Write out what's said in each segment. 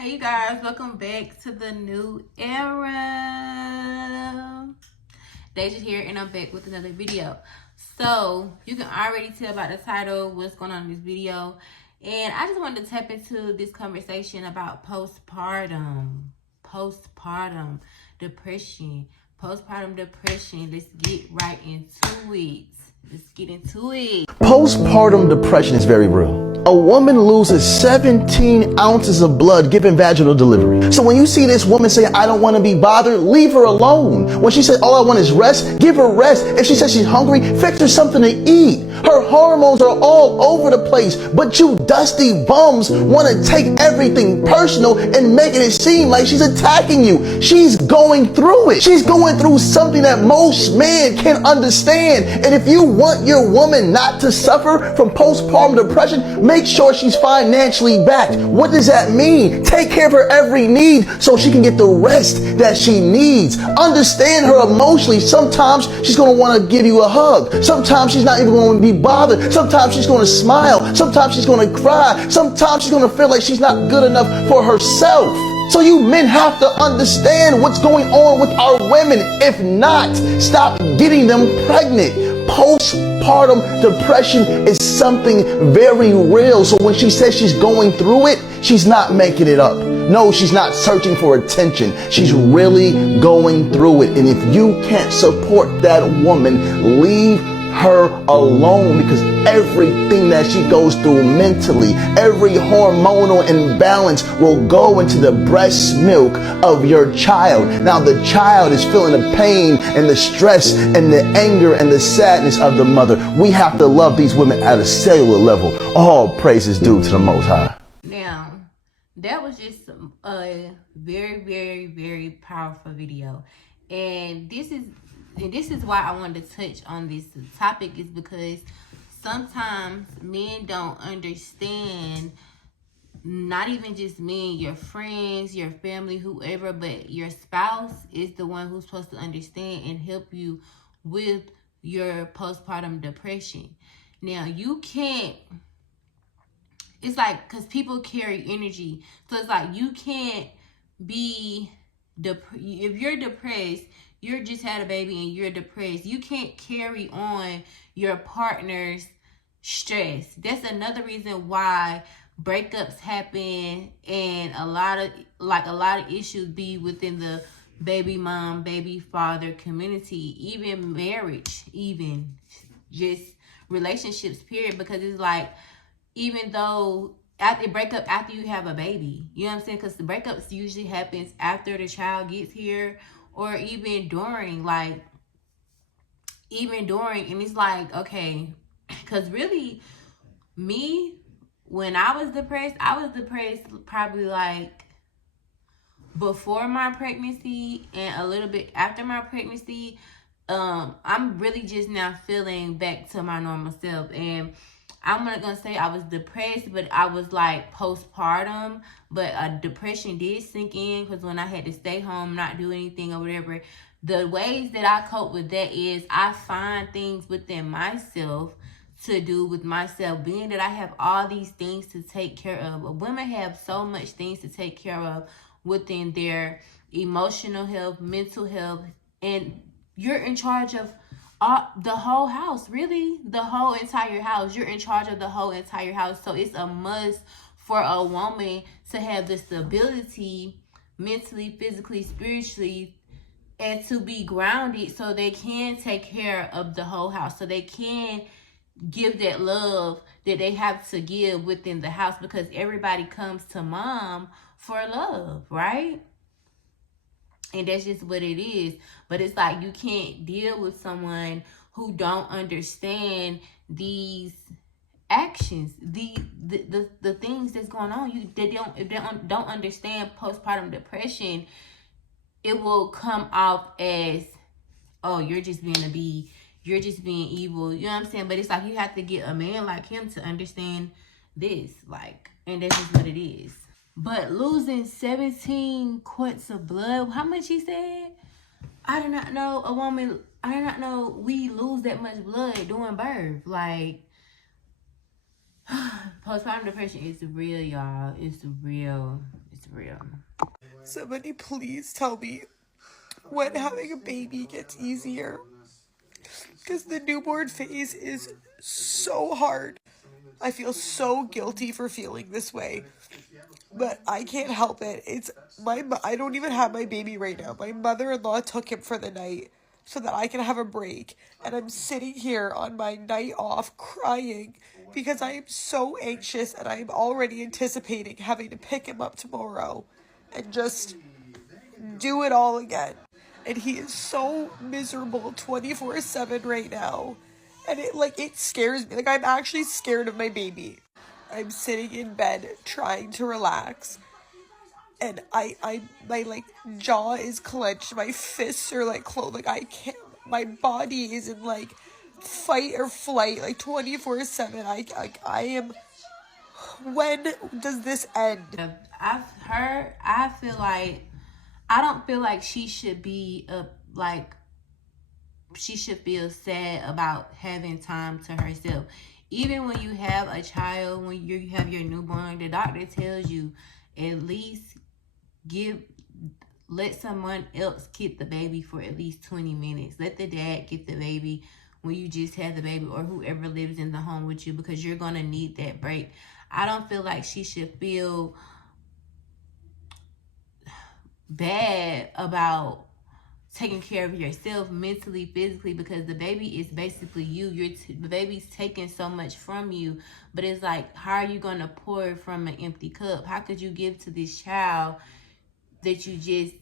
Hey you guys, welcome back to the new era. Deja here and I'm back with another video. So you can already tell by the title what's going on in this video. And I just wanted to tap into this conversation about postpartum depression. Postpartum depression. Let's get right into it. Postpartum depression is very real. A woman loses 17 ounces of blood giving vaginal delivery. So when you see this woman say, I don't want to be bothered, leave her alone. When she said, all I want is rest, give her rest. If she says she's hungry, fix her something to eat. Her hormones are all over the place, but you dusty bums want to take everything personal and making it seem like she's attacking you. She's going through it. She's going through something that most men can understand. And if you want your woman not to suffer from postpartum depression, make sure she's financially backed. What does that mean? Take care of her every need so she can get the rest that she needs. Understand her emotionally. Sometimes she's going to want to give you a hug. Sometimes she's not even going to be bothered. Sometimes she's going to smile. Sometimes she's going to cry. Sometimes she's going to feel like she's not good enough for herself. So you men have to understand what's going on with our women. If not, stop getting them pregnant. Postpartum depression is something very real. So when she says she's going through it, she's not making it up. No, she's not searching for attention. She's really going through it. And if you can't support that woman, leave her alone, because everything that she goes through mentally, every hormonal imbalance will go into the breast milk of your child. Now the child is feeling the pain and the stress and the anger and the sadness of the mother. We have to love these women at a cellular level. All praise is due to the Most High. Now, that was just a very, very, very powerful video. And this is why I wanted to touch on this topic, is because sometimes men don't understand, not even just men, your friends, your family, whoever, but your spouse is the one who's supposed to understand and help you with your postpartum depression. Now, you can't, it's like, because people carry energy. So it's like, you can't be, if you're depressed, you just had a baby and you're depressed, you can't carry on your partner's stress. That's another reason why breakups happen and a lot of issues be within the baby mom, baby father community, even marriage, even just relationships, period. Because it's like, even though after breakup, after you have a baby, you know what I'm saying? Because the breakups usually happens after the child gets here, or even during, and it's like, okay, because really, me, when I was depressed probably like before my pregnancy and a little bit after my pregnancy. I'm really just now feeling back to my normal self, and I'm not gonna say I was depressed, but I was like postpartum. But depression did sink in, because when I had to stay home, not do anything or whatever, the ways that I cope with that is I find things within myself to do with myself. Being that I have all these things to take care of, women have so much things to take care of within their emotional health, mental health, and you're in charge of the whole house, really, the whole entire house. You're in charge of the whole entire house. So it's a must for a woman to have the stability mentally, physically, spiritually, and to be grounded so they can take care of the whole house, so they can give that love that they have to give within the house, because everybody comes to mom for love, right? And that's just what it is. But it's like, you can't deal with someone who don't understand these actions, the things that's going on. If they don't understand postpartum depression, it will come off as, oh, you're just being evil. You know what I'm saying? But it's like, you have to get a man like him to understand this, and that's just what it is. But losing 17 quarts of blood, how much he said? I did not know we lose that much blood during birth. Postpartum depression is real, y'all. It's real. It's real. Somebody please tell me when having a baby gets easier. Because the newborn phase is so hard. I feel so guilty for feeling this way. But I can't help it. I don't even have my baby right now. My mother-in-law took him for the night so that I can have a break. And I'm sitting here on my night off crying because I am so anxious and I'm already anticipating having to pick him up tomorrow and just do it all again. And he is so miserable 24/7 right now. And it scares me. Like, I'm actually scared of my baby. I'm sitting in bed trying to relax. And my jaw is clenched. My fists are closed. I can't, my body is in fight or flight 24/7. I am, when does this end? I don't feel like she should be she should feel sad about having time to herself. Even when you have a child, when you have your newborn, the doctor tells you at least let someone else keep the baby for at least 20 minutes. Let the dad get the baby when you just had the baby, or whoever lives in the home with you, because you're going to need that break. I don't feel like she should feel bad about taking care of yourself mentally, physically, because the baby is basically you. The baby's taking so much from you, but it's like, how are you going to pour from an empty cup? How could you give to this child that you just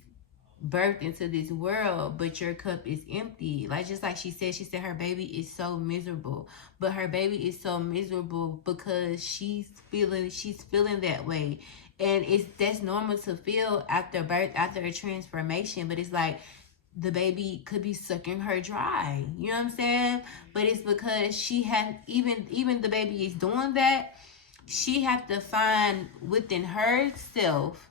birthed into this world, but your cup is empty? Just like she said her baby is so miserable, but her baby is so miserable because she's feeling that way. And that's normal to feel after birth, after a transformation, but it's like the baby could be sucking her dry. You know what I'm saying? But it's because she had, even the baby is doing that, she has to find within herself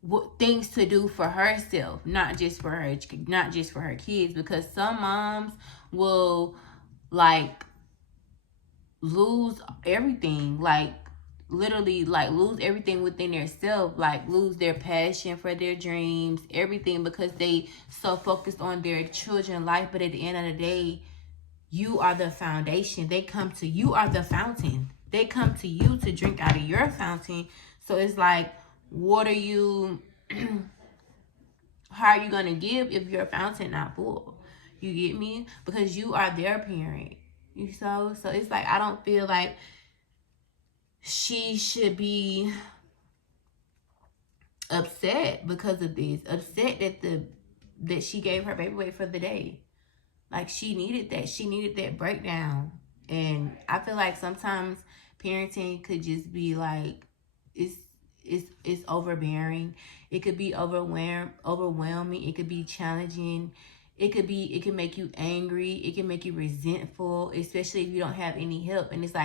what things to do for herself, not just for her kids, because some moms will lose everything, literally lose everything within their self, lose their passion for their dreams, everything, because they so focused on their children's life. But at the end of the day, you are the foundation. You are the fountain. They come to you to drink out of your fountain. So it's what are you how are you gonna give if your fountain not full? You get me? Because you are their parent. So it's I don't feel like she should be upset because of this. Upset that she gave her baby away for the day. She needed that. She needed that breakdown. And I feel like sometimes parenting could just be it's overbearing. It could be overwhelming. It could be challenging. It can make you angry. It can make you resentful, especially if you don't have any help. And it's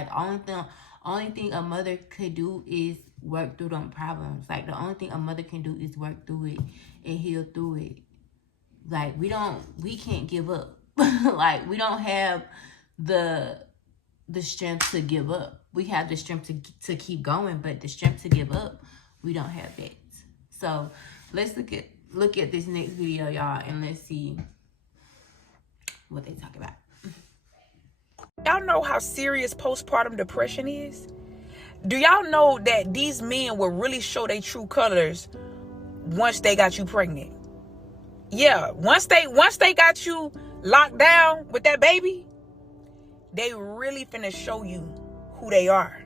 only thing a mother could do is work through them problems. The only thing a mother can do is work through it and heal through it. We can't give up. We don't have the strength to give up. We have the strength to keep going, but the strength to give up, we don't have that. So let's look at this next video, y'all, and let's see what they talk about. Y'all know how serious postpartum depression is? Do y'all know that these men will really show their true colors once they got you pregnant? Yeah, once they got you locked down with that baby, they really finna show you who they are.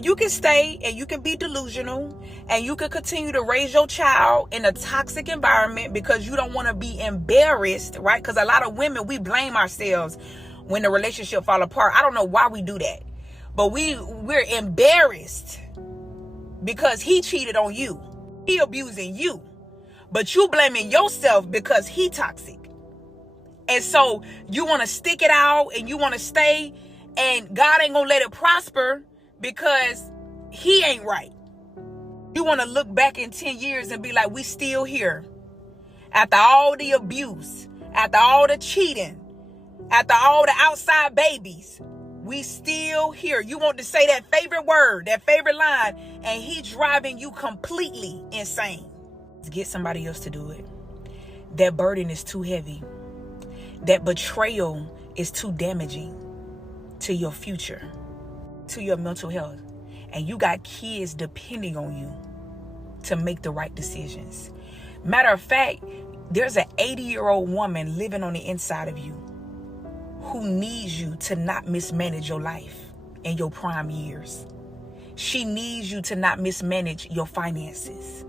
You can stay and you can be delusional and you can continue to raise your child in a toxic environment because you don't want to be embarrassed, right? Because a lot of women, we blame ourselves when the relationship fall apart. I don't know why we do that, but we're embarrassed because he cheated on you. He abusing you, but you blaming yourself because he toxic. And so you want to stick it out and you want to stay, and God ain't gonna let it prosper because he ain't right. You want to look back in 10 years and be like, we still here. After all the abuse, after all the cheating, after all the outside babies, we still here. You want to say that favorite word, that favorite line, and he driving you completely insane. Get somebody else to do it. That burden is too heavy. That betrayal is too damaging to your future, to your mental health. And you got kids depending on you to make the right decisions. Matter of fact, there's an 80-year-old woman living on the inside of you who needs you to not mismanage your life in your prime years. She needs you to not mismanage your finances,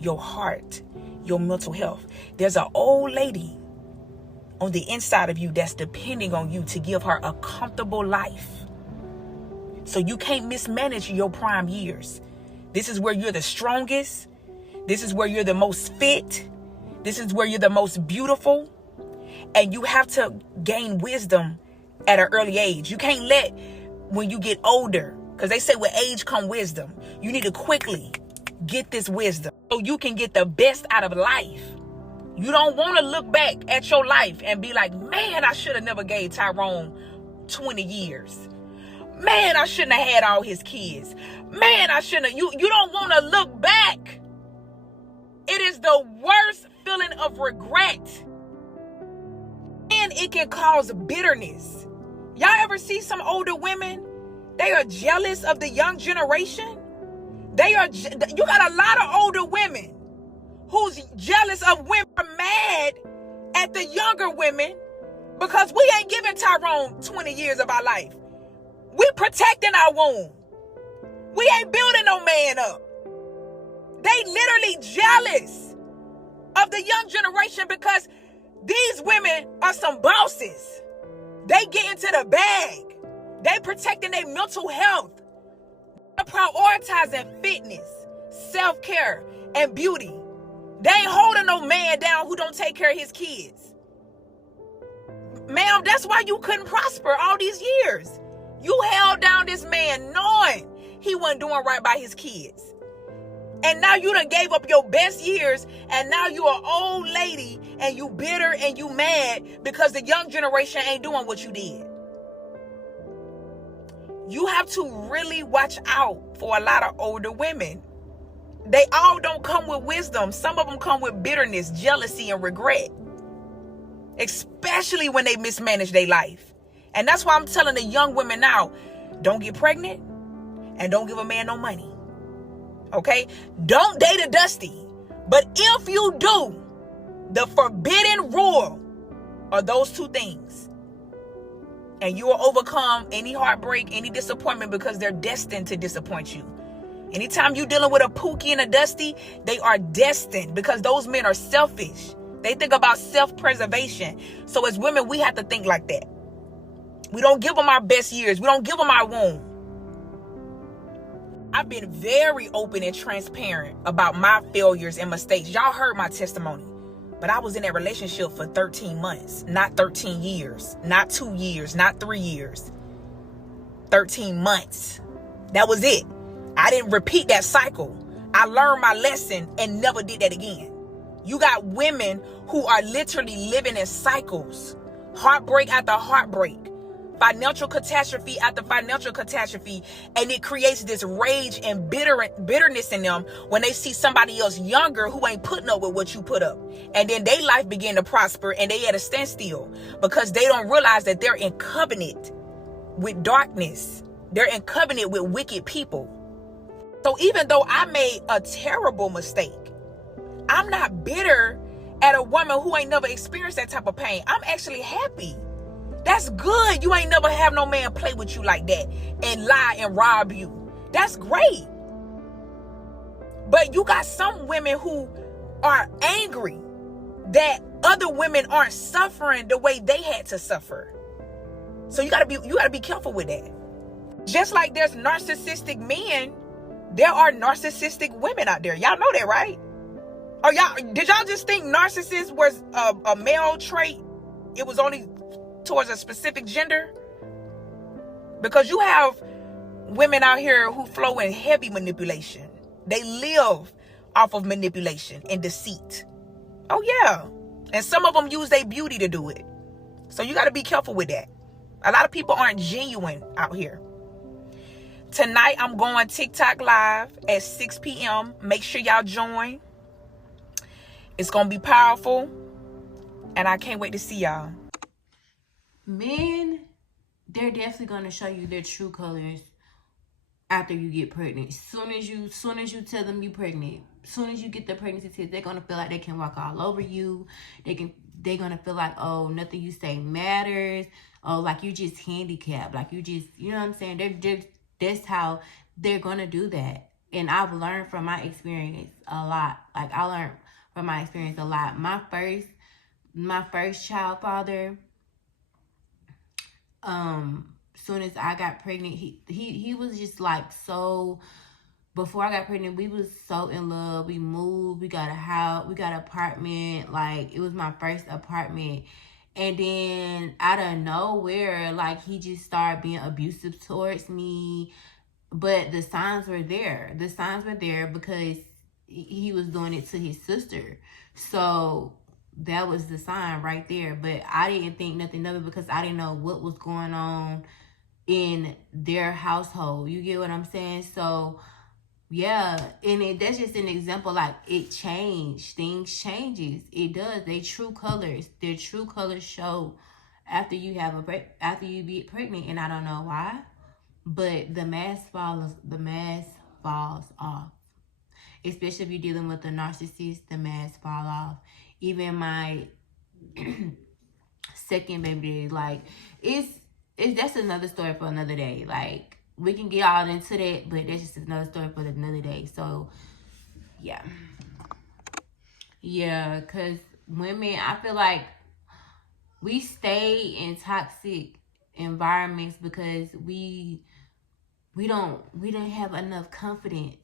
your heart, your mental health. There's an old lady on the inside of you that's depending on you to give her a comfortable life. So you can't mismanage your prime years. This is where you're the strongest. This is where you're the most fit. This is where you're the most beautiful. And you have to gain wisdom at an early age. You can't let when you get older, because they say with age come wisdom. You need to quickly get this wisdom so you can get the best out of life. You don't want to look back at your life and be like, man, I should have never gave Tyrone 20 years. Man, I shouldn't have had all his kids. Man, I shouldn't have. You don't want to look back. It is the worst feeling of regret. And it can cause bitterness. Y'all ever see some older women? They are jealous of the young generation. You got a lot of older women who's jealous of women, are mad at the younger women because we ain't giving Tyrone 20 years of our life. We protecting our womb. We ain't building no man up. They literally jealous of the young generation because these women are some bosses. They get into the bag. They protecting their mental health. They're prioritizing fitness, self-care, and beauty. They ain't holding no man down who don't take care of his kids. Ma'am, that's why you couldn't prosper all these years. You held down this man knowing he wasn't doing right by his kids. And now you done gave up your best years, and now you an old lady, and you bitter and you mad because the young generation ain't doing what you did. You have to really watch out for a lot of older women. They all don't come with wisdom. Some of them come with bitterness, jealousy, and regret. Especially when they mismanage their life. And that's why I'm telling the young women now, don't get pregnant and don't give a man no money. Okay? Don't date a dusty. But if you do, the forbidden rule are those two things. And you will overcome any heartbreak, any disappointment, because they're destined to disappoint you. Anytime you're dealing with a Pookie and a Dusty, they are destined because those men are selfish. They think about self-preservation. So as women, we have to think like that. We don't give them our best years. We don't give them our womb. I've been very open and transparent about my failures and mistakes. Y'all heard my testimony. But I was in that relationship for 13 months, not 13 years, not 2 years, not 3 years. 13 months. That was it. I didn't repeat that cycle. I learned my lesson and never did that again. You got women who are literally living in cycles. Heartbreak after heartbreak. Financial catastrophe after financial catastrophe. And it creates this rage and bitterness in them when they see somebody else younger who ain't putting up with what you put up. And then their life begin to prosper and they at a standstill because they don't realize that they're in covenant with darkness. They're in covenant with wicked people. So even though I made a terrible mistake, I'm not bitter at a woman who ain't never experienced that type of pain. I'm actually happy. That's good. You ain't never have no man play with you like that and lie and rob you. That's great. But you got some women who are angry that other women aren't suffering the way they had to suffer. So you gotta be careful with that. Just like there's narcissistic men, there are narcissistic women out there. Y'all know that, right? Or did y'all just think narcissist was a male trait? It was only towards a specific gender? Because you have women out here who flow in heavy manipulation. They live off of manipulation and deceit. Oh yeah. And some of them use their beauty to do it. So you got to be careful with that. A lot of people aren't genuine out here. Tonight, I'm going TikTok live at 6 p.m. Make sure y'all join. It's going to be powerful. And I can't wait to see y'all. Men, they're definitely going to show you their true colors after you get pregnant. Soon as you tell them you pregnant, soon as you get the pregnancy test, they're gonna feel like they can walk all over you. They're gonna feel like, oh, nothing you say matters. Oh, like you just handicapped. Like you just, you know what I'm saying? That's how they're gonna do that. And I've learned from my experience a lot. Like I learned from my experience a lot. My first child father, soon as I got pregnant, he was just like so. Before I got pregnant, we was so in love. We moved, we got a house, we got an apartment. Like it was my first apartment, and then out of nowhere, like he just started being abusive towards me. But the signs were there. The signs were there because he was doing it to his sister. So that was the sign right there. But I didn't think nothing of it because I didn't know what was going on in their household. You get what I'm saying? So yeah, and that's just an example. Like it changed. Things changes. It does. Their true colors show after you get pregnant, and I don't know why, but the mask falls off. Especially if you're dealing with a narcissist, the mask fall off. Even my second baby, like it's that's another story for another day. Like we can get all into that, but that's just another story for another day. So yeah, because women, I feel like we stay in toxic environments because we don't have enough confidence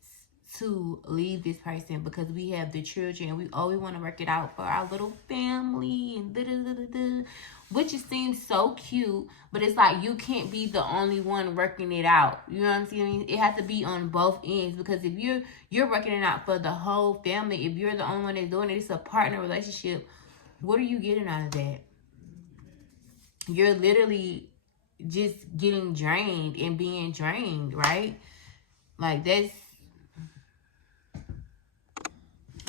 to leave this person because we have the children and we want to work it out for our little family and which it seems so cute, but it's like you can't be the only one working it out. You know what I'm saying? It has to be on both ends because if you're working it out for the whole family, if you're the only one that's doing it, it's a partner relationship. What are you getting out of that? You're literally just getting drained and being drained, right? Like that's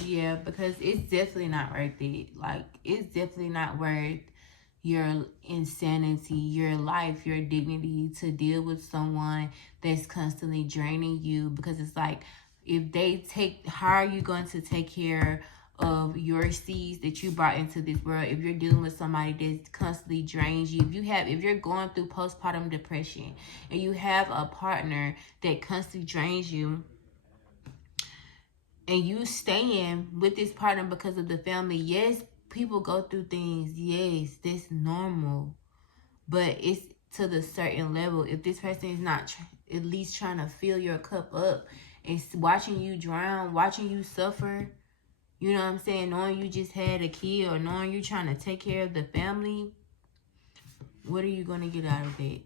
yeah, because it's definitely not worth it. Like it's definitely not worth your insanity, your life, your dignity to deal with someone that's constantly draining you. Because it's like, how are you going to take care of your seeds that you brought into this world if you're dealing with somebody that constantly drains you? If you're going through postpartum depression and you have a partner that constantly drains you, and you staying with this partner because of the family, yes, people go through things. Yes, that's normal. But it's to the certain level. If this person is not at least trying to fill your cup up and watching you drown, watching you suffer, you know what I'm saying? Knowing you just had a kid or knowing you trying to take care of the family, what are you going to get out of it?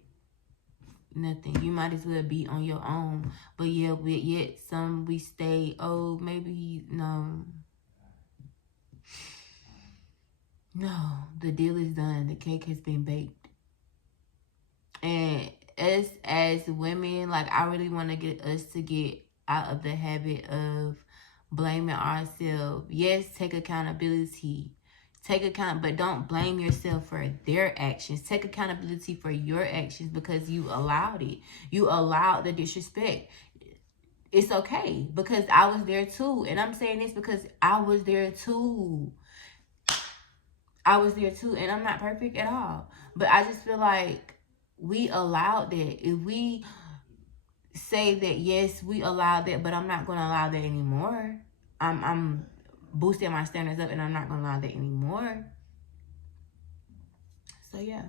Nothing. You might as well be on your own. But yeah, yet some we stay, oh, maybe no, the deal is done. The cake has been baked. And as women, like I really want to get us to get out of the habit of blaming ourselves. Yes, take accountability. But don't blame yourself for their actions. Take accountability for your actions because you allowed it. You allowed the disrespect. It's okay because I was there too. And I'm saying this because I was there too. And I'm not perfect at all. But I just feel like we allowed that. If we say that, yes, we allowed that, but I'm not going to allow that anymore. I'm boosting my standards up and I'm not going to allow that anymore. So, yeah.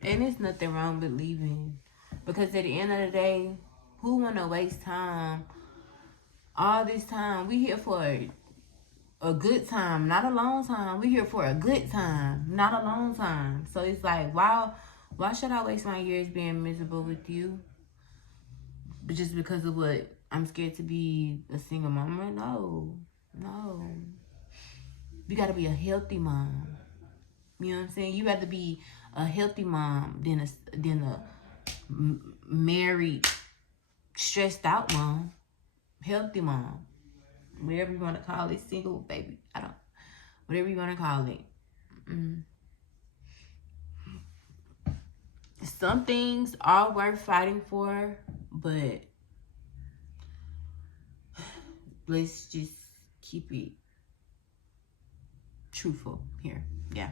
And there's nothing wrong with leaving. Because at the end of the day, who want to waste time? All this time, we here for a good time, not a long time. We here for a good time, not a long time. So it's like, why should I waste my years being miserable with you? But just because of what? I'm scared to be a single mama? No. You got to be a healthy mom. You know what I'm saying? You rather be a healthy mom than a married, stressed out mom, healthy mom, whatever you want to call it, single baby. Whatever you want to call it. Some things are worth fighting for, but let's just keep it truthful here. Yeah.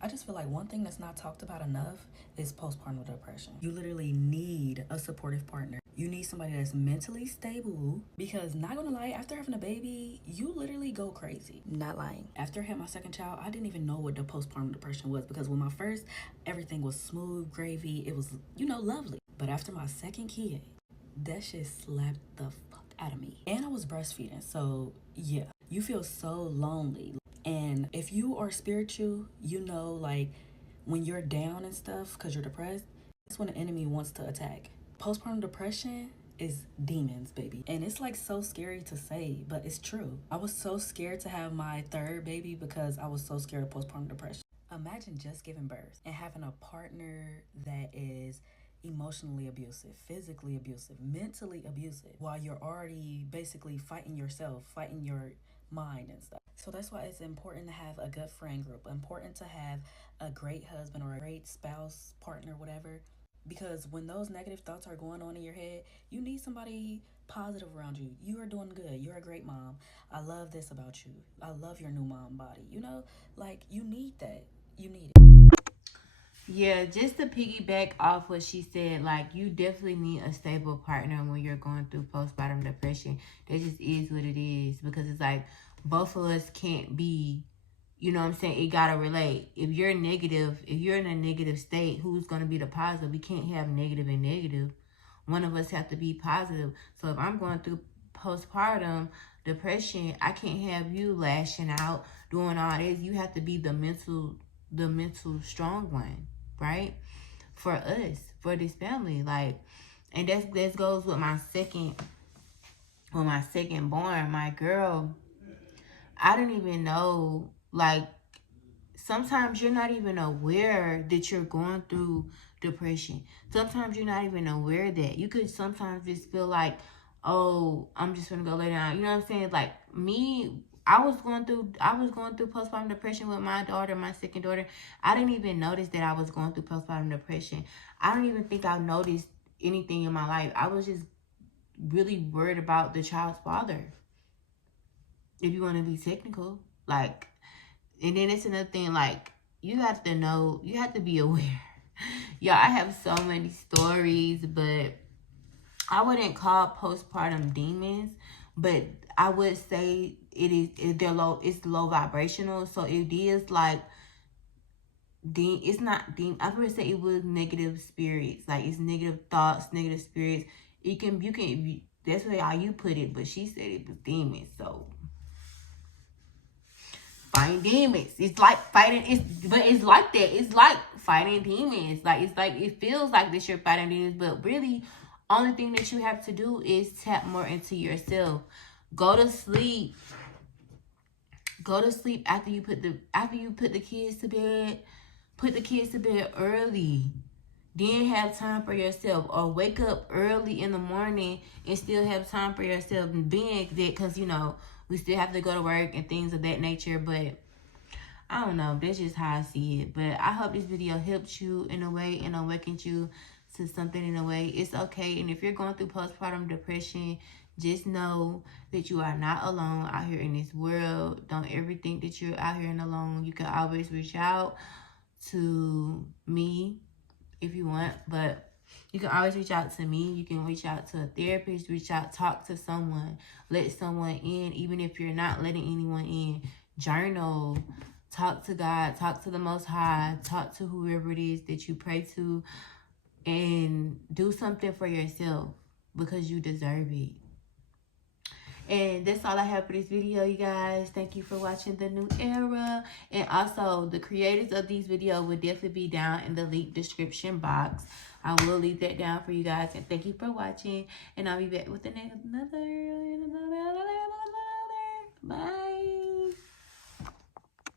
I just feel like one thing that's not talked about enough is postpartum depression. You literally need a supportive partner. You need somebody that's mentally stable, because not gonna lie, after having a baby, you literally go crazy. Not lying. After I had my second child, I didn't even know what the postpartum depression was, because with my first, everything was smooth gravy. It was, lovely. But after my second kid, that shit slapped the fuck out of me. And I was breastfeeding, so yeah. You feel so lonely. And if you are spiritual, like when you're down and stuff because you're depressed, that's when the enemy wants to attack. Postpartum depression is demons, baby. And it's like so scary to say, but it's true. I was so scared to have my third baby because I was so scared of postpartum depression. Imagine just giving birth and having a partner that is emotionally abusive, physically abusive, mentally abusive, while you're already basically fighting yourself, fighting your mind and stuff. So that's why it's important to have a good friend group, important to have a great husband or a great spouse, partner, whatever, because when those negative thoughts are going on in your head, you need somebody positive around you. You are doing good. You're a great mom. I love this about you. I love your new mom body. You need that. You need it. Yeah, just to piggyback off what she said, like, you definitely need a stable partner when you're going through postpartum depression. That just is what it is, because it's like both of us can't be, you know what I'm saying? It gotta relate. If you're in a negative state, who's gonna be the positive? We can't have negative and negative. One of us have to be positive. So if I'm going through postpartum depression, I can't have you lashing out, doing all this. You have to be the mental strong one, right? For us, for this family, like, and that goes with my second born, my girl. I didn't even know, like, sometimes you're not even aware that you're going through depression. Sometimes you're not even aware that. You could sometimes just feel like, oh, I'm just gonna go lay down. You know what I'm saying? Like me, I was going through postpartum depression with my daughter, my second daughter. I didn't even notice that I was going through postpartum depression. I don't even think I noticed anything in my life. I was just really worried about the child's father, if you want to be technical. Like, and then it's another thing, like, you have to know, you have to be aware. Y'all, I have so many stories, but I wouldn't call postpartum demons, but I would say it's low vibrational. So it is like, it's not, I would say it was negative spirits. Like, it's negative thoughts, negative spirits. You can, that's how you put it, but she said it was demons, so fighting demons. It's like fighting. It's like that. It's like fighting demons. Like, it's like, it feels like this you're fighting demons, but really, only thing that you have to do is tap more into yourself. Go to sleep. Go to sleep after you put the kids to bed. Put the kids to bed early. Then have time for yourself, or wake up early in the morning and still have time for yourself. Being that, because we still have to go to work and things of that nature. But I don't know. That's just how I see it. But I hope this video helped you in a way and awakened you to something in a way. It's okay. And if you're going through postpartum depression, just know that you are not alone out here in this world. Don't ever think that you're out here and alone. You can always reach out to me if you want, but you can always reach out to me. You can reach out to a therapist, talk to someone, let someone in, even if you're not letting anyone in. Journal, talk to God, talk to the Most High, talk to whoever it is that you pray to, and do something for yourself, because you deserve it. And that's all I have for this video, you guys. Thank you for watching The New Era. And also, the creators of these videos will definitely be down in the link description box. I will leave that down for you guys. And thank you for watching. And I'll be back with another. Bye.